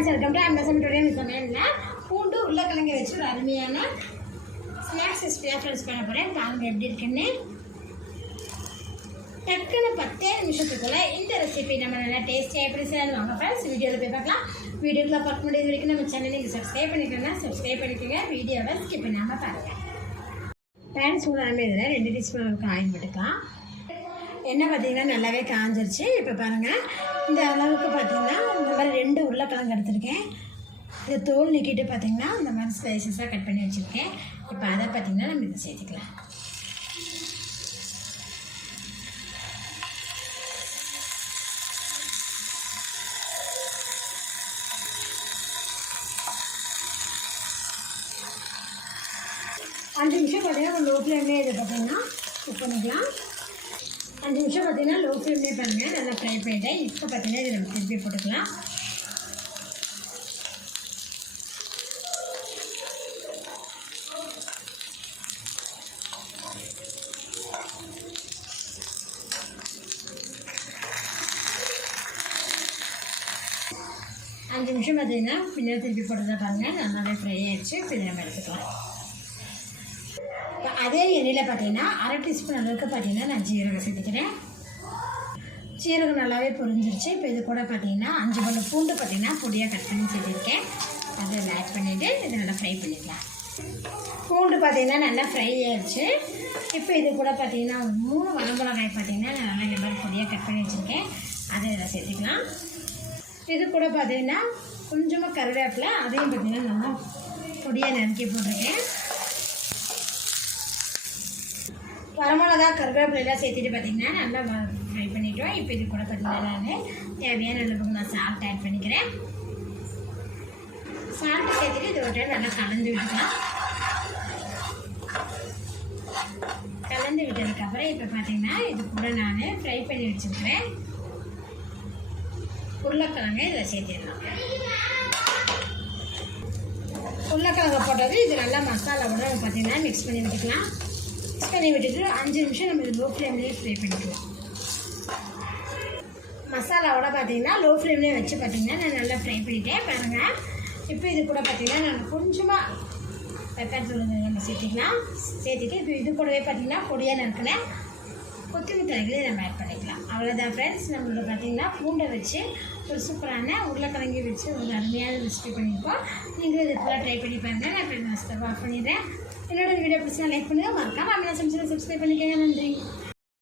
Friends welcome to அம்மா சமையல் சமையல்னா பூண்டு உருளைக்கிழங்கு வச்சு ஒரு அருமையான ஸ்நாக்ஸ் ரெசிபியாக ஃப்ரெண்ட்ஸ் பண்ண போகிறேன் பாருங்க எப்படி இருக்குன்னு? டக்குன்னு பத்தே நிமிஷத்துக்குள்ள இந்த ரெசிபி நம்ம நல்லா டேஸ்டியாக எப்படி செய்யணும் வாங்க ஃப்ரெண்ட்ஸ் வீடியோவில் போய் பார்க்கலாம். வீடியோக்குள்ள பார்க்க முடியாது வரைக்கும் நம்ம சேனல் நீங்கள் சப்ஸ்கிரைப் பண்ணிக்கோங்க. சப்ஸ்கிரைப் பண்ணிக்கோங்க. வீடியோவை ஸ்கிப் பண்ணாமல் பாருங்கள் ஃப்ரெண்ட்ஸ் சூடான இதில் ரெண்டு டீஸ்பூன் அளவுக்கு ஆயில் போட்டுக்கலாம் எண்ணெய் பார்த்தீங்கன்னா நல்லாவே காஞ்சிருச்சு. இப்போ பாருங்கள் இந்த அளவுக்கு பார்த்தீங்கன்னா இந்த மாதிரி ரெண்டு உருளைக்கிழங்கு எடுத்திருக்கேன். இதை தோல் நிற்கிட்டு பார்த்தீங்கன்னா இந்த மாதிரி ஸ்லைசஸாக கட் பண்ணி வச்சுருக்கேன். இப்போ அதை பார்த்தீங்கன்னா நம்ம இதை சேர்த்துக்கலாம். அஞ்சு நிமிஷம் பார்த்தீங்கன்னா லோ ஃப்ளேம்லேயே இதை பார்த்தீங்கன்னா குக் பண்ணிக்கலாம். பார்த்தீங்கன்னா லோ ஃப்ளேம்லேயே பாருங்கள் நல்லா ஃப்ரை பண்ணிட்டேன். இப்போ பார்த்தீங்கன்னா இதை நம்ம திருப்பி போட்டுக்கலாம். அஞ்சு நிமிஷம் பார்த்தீங்கன்னா பின்னாடி திருப்பி போட்டதை பாருங்கள் நல்லாவே ஃப்ரை ஆயிடுச்சு. இப்போ நம்ம எடுத்துக்கலாம். இப்போ அதே எண்ணெயில் பார்த்தீங்கன்னா அரை டீஸ்பூன் அளவுக்கு பார்த்தீங்கன்னா நான் ஜீரகம் சேர்த்துக்கிறேன். சீரகம் நல்லாவே பொரிஞ்சிருச்சு. இப்போ இது கூட பார்த்தீங்கன்னா அஞ்சு பல்லு பூண்டு பார்த்தீங்கன்னா பொடியாக கட் பண்ணி செஞ்சுருக்கேன். அதை இதில் ஆட் பண்ணிவிட்டு இதை நல்லா ஃப்ரை பண்ணிக்கலாம். பூண்டு பார்த்தீங்கன்னா நல்லா ஃப்ரை ஆயிடுச்சு இப்போ இது கூட பார்த்தீங்கன்னா மூணு வரமிளகாய் பார்த்தீங்கன்னா நான் நல்லா இந்த மாதிரி பொடியாக கட் பண்ணி வச்சுருக்கேன். அதை இதில் சேர்த்துக்கலாம். இது கூட பார்த்தீங்கன்னா கொஞ்சமாக கருவேப்பிலை அதையும் பார்த்தீங்கன்னா நல்லா பொடியாக நறுக்கி போட்டிருக்கேன். வரமிளகா கருவேப்பிலையெல்லாம் சேர்த்துட்டு பார்த்தீங்கன்னா நல்லா ஃப்ரை பண்ணிட்டோம். இப்போ இது கூட பார்த்தீங்கன்னா நான் தேவையான அளவுக்கு நான் சால்ட் ஆட் பண்ணிக்கிறேன். சால்ட் சேர்த்துட்டு இது ஒரு டைம் நல்லா கலந்து விட்டுக்கலாம். கலந்து விட்டதுக்கப்புறம் இப்போ பார்த்தீங்கன்னா இது கூட நான் ஃப்ரை பண்ணி வச்சுருக்கிறேன். உருளைக்கிழங்கு இதில் சேர்த்திடலாம். உருளைக்கிழங்கு போட்டது இது நல்லா மசாலாவோட பார்த்தீங்கன்னா மிக்ஸ் பண்ணி விட்டுக்கலாம். மிக்ஸ் பண்ணி விட்டுட்டு அஞ்சு நிமிஷம் நம்ம இது லோ ஃப்ளேம்லேயே ஃப்ரை பண்ணிக்கலாம். மசாலாவோட பார்த்தீங்கன்னா லோ ஃப்ளேம்லேயே வச்சு பார்த்தீங்கன்னா நான் நல்லா ஃப்ரை பண்ணிட்டேன். பாருங்கள் இப்போ இது கூட பார்த்தீங்கன்னா நான் கொஞ்சமாக பெப்பர் தூள் நம்ம சேர்த்திக்கலாம். சேர்த்துட்டு இப்போ இது கூடவே பார்த்தீங்கன்னா பொடியாக நறுக்கினேன் கொத்தமல்லி தலைகளை நம்ம ஆட் பண்ணிக்கலாம். அவ்வளோதான் ஃப்ரெண்ட்ஸ் நம்மளோட பார்த்திங்கன்னா பூண்டை வச்சு ஒரு சூப்பரான உருளைக்கிழங்கி வச்சு ஒரு அருமையான ரெசிபி பண்ணியிருக்கோம். நீங்களும் இது ஃபுல்லாக ட்ரை பண்ணி பாருங்கள் நான் இப்போ ஸ்டவ் ஆஃப் பண்ணிடுறேன். என்னோட வீடியோ பிடிச்சா லைக் பண்ணுங்கள் மறக்காம அமினா சமைச்சு சப்ஸ்கிரைப் பண்ணிக்கோங்க. நன்றி.